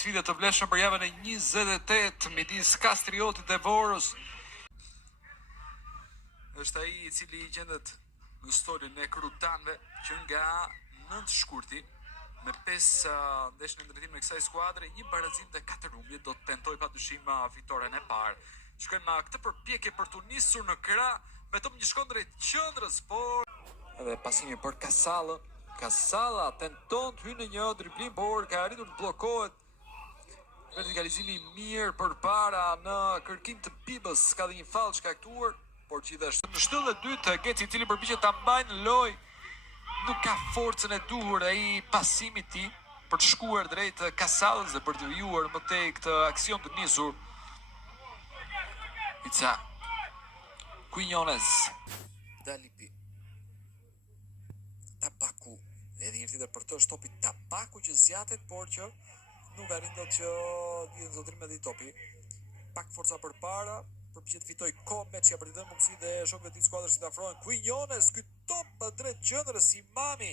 Sfida të vlefshme për javën e 28 midis Kastriotit dhe Vorës. Është ai i cili gjendet në stolin e krutanëve që nga 9 shkurti me 5 ndeshje në ndërtim në kësaj skuadre, një barazim dhe 4 humbje do të tentoj padyshim fitoren e parë. Shkojmë këtë përpjekje për të nisur në krah, vetëm një shkon drejt qendrës, por edhe pasimi për Kasallën. Kasalla tenton të hyjë në një driblim, por ka arritur të bllokohet. Vertikalizimi mirë përpara në kërkim të Bibës, ka dhe një fallë shkaktuar, por gjithashtu në shtyllën e dytë Geci, i cili përpiqet ta mbajë në lojë, nuk ka forcën e duhur ai pasimi i tij për të shkuar drejt Kasallës dhe për të vijuar më tej këtë aksion të nisur. Ica Quinones, Dalipi, Tabaku, edhe një tjetër për të është topi Tabaku që zjatet, por që nuk arrin dot që vjen zotrim edhe i topi. Pak forca përpara, përpiqet të fitoj kohë me që për të dhënë mundësi dhe shokëve të skuadrës që të afrohen. Quinones, ky top drejt qendrës, Imami.